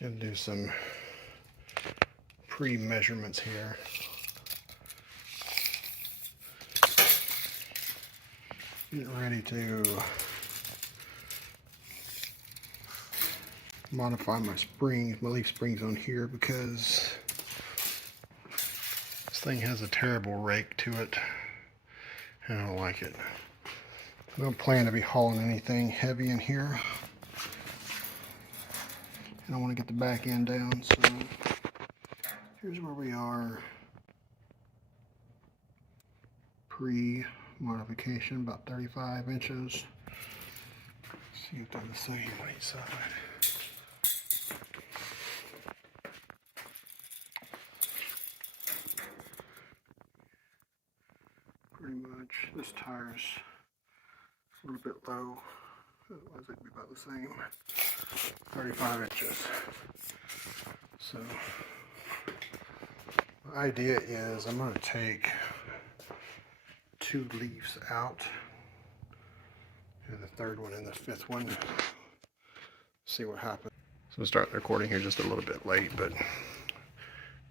Gonna do some pre-measurements here. Getting ready to modify my springs, my leaf springs on here, because this thing has a terrible rake to it and I don't like it. I don't plan to be hauling anything heavy in here. And I want to get the back end down, so here's where we are pre-modification, about 35 inches. Let's see if they're the same on each side. Pretty much. This tire's a little bit low, otherwise it'd be about the same. 35 inches. So the idea is I'm going to take 2 leaves out, and the 3rd one and the 5th one. See what happens. So I'm starting the recording here just a little bit late, but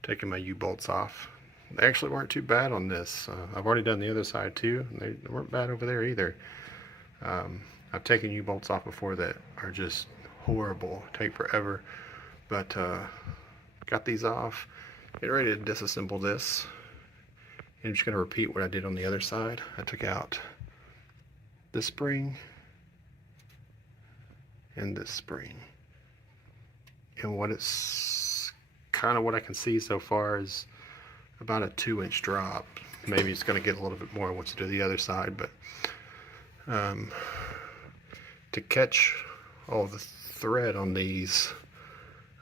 taking my U-bolts off. They actually weren't too bad on this. I've already done the other side too, and they weren't bad over there either. I've taken U-bolts off before that are just horrible, take forever, but got these off. Get ready to disassemble this. I'm just going to repeat what I did on the other side. I took out this spring and this spring, and what it's kind of what I can see so far is about a 2-inch drop. Maybe it's going to get a little bit more once I do the other side, but to catch all the thread on these,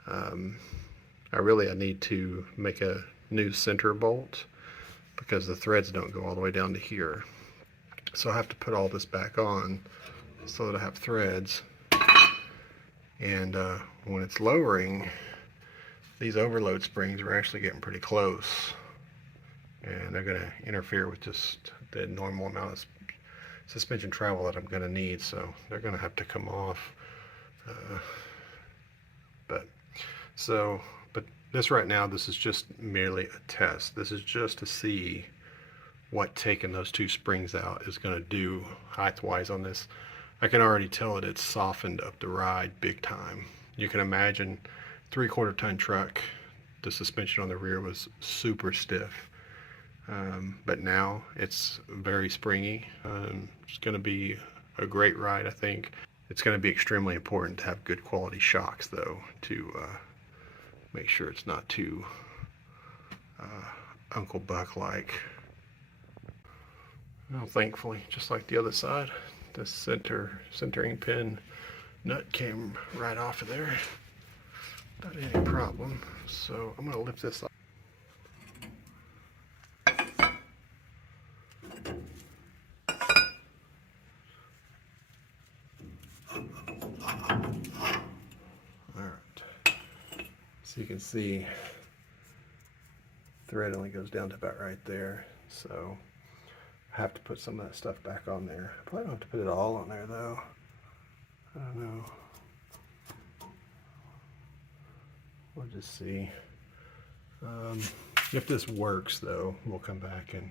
I need to make a new center bolt because the threads don't go all the way down to here. So I have to put all this back on so that I have threads. And when it's lowering, these overload springs are actually getting pretty close, and they're going to interfere with just the normal amount of suspension travel that I'm going to need, so they're going to have to come off. But this right now, this is just merely a test. This is just to see what taking those 2 springs out is going to do height-wise on this. I can already tell that it's softened up the ride big time. You can imagine 3/4 ton truck, the suspension on the rear was super stiff. But now it's very springy. It's going to be a great ride, I think. It's going to be extremely important to have good quality shocks, though, to make sure it's not too Uncle Buck-like. Well, thankfully, just like the other side, this centering pin nut came right off of there without any problem. So I'm going to lift this up. So you can see thread only goes down to about right there, so I have to put some of that stuff back on there. I probably don't have to put it all on there though. I don't know. We'll just see. If this works though, we'll come back and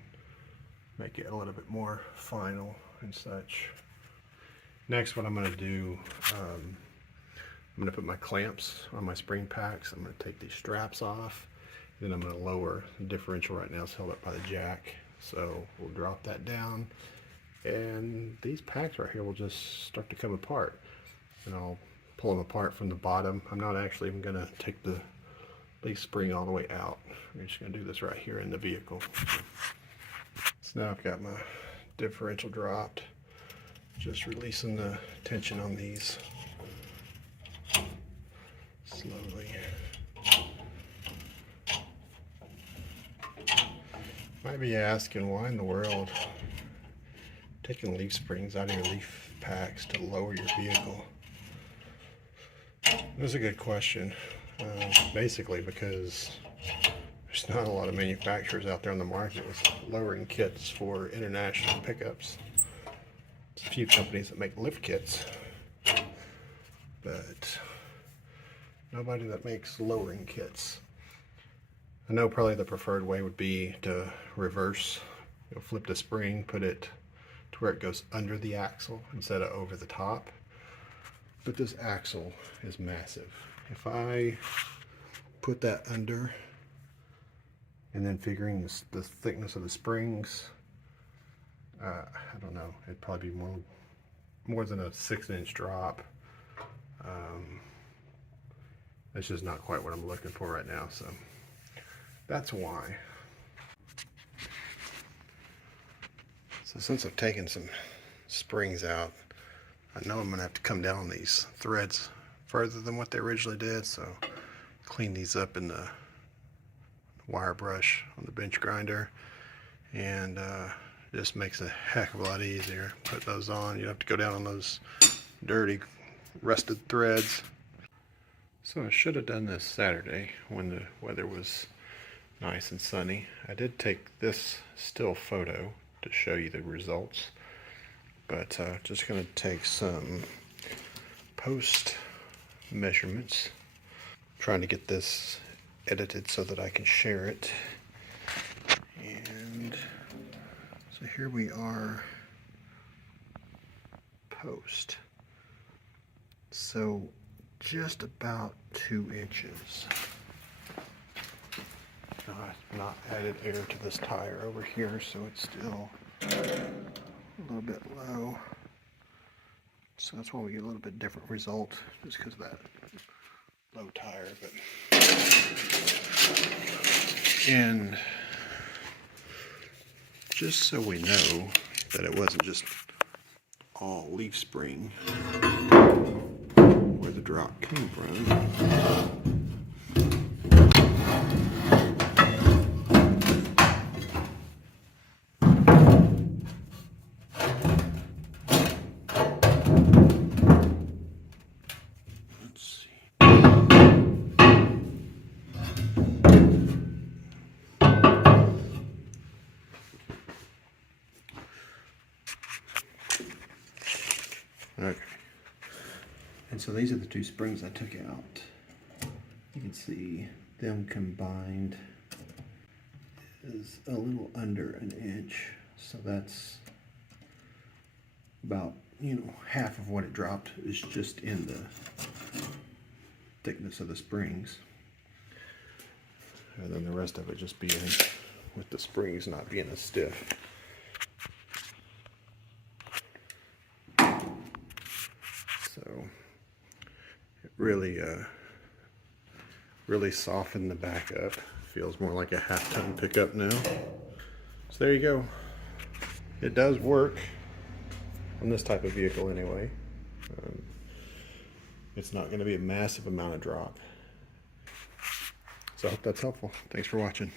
make it a little bit more final and such. Next, what I'm going to do, I'm going to put my clamps on my spring packs. I'm going to take these straps off, then I'm going to lower the differential. Right now it's held up by the jack, so we'll drop that down, and these packs right here will just start to come apart, and I'll pull them apart from the bottom. I'm not actually even going to take the leaf spring all the way out. I'm just going to do this right here in the vehicle. So now I've got my differential dropped, just releasing the tension on these slowly. Might be asking, why in the world taking leaf springs out of your leaf packs to lower your vehicle? That's a good question. Basically because there's not a lot of manufacturers out there on the market with lowering kits for international pickups. There's a few companies that make lift kits, but nobody that makes lowering kits. I know probably the preferred way would be to reverse, flip the spring, put it to where it goes under the axle instead of over the top. But this axle is massive. If I put that under, and then figuring the thickness of the springs, I don't know, it'd probably be more than a 6-inch drop. That's just not quite what I'm looking for right now, so that's why. So since I've taken some springs out, I know I'm gonna have to come down on these threads further than what they originally did, so clean these up in the wire brush on the bench grinder, and just makes it a heck of a lot easier. Put those on, you don't have to go down on those dirty rusted threads. So I should have done this Saturday when the weather was nice and sunny. I did take this still photo to show you the results, but just going to take some post measurements, trying to get this edited so that I can share it. And so here we are, post. So just about 2 inches. I've not added air to this tire over here, so it's still a little bit low. So that's why we get a little bit different result, just because of that low tire. But and just so we know that it wasn't just all leaf spring where the drop came from. Okay, and so these are the 2 springs I took out. You can see them combined is a little under 1 inch, so that's about, half of what it dropped is just in the thickness of the springs, and then the rest of it just being with the springs not being as stiff. So it really softened the back up. Feels more like a half-ton pickup now. So there you go. It does work on this type of vehicle anyway. It's not going to be a massive amount of drop. So I hope that's helpful. Thanks for watching.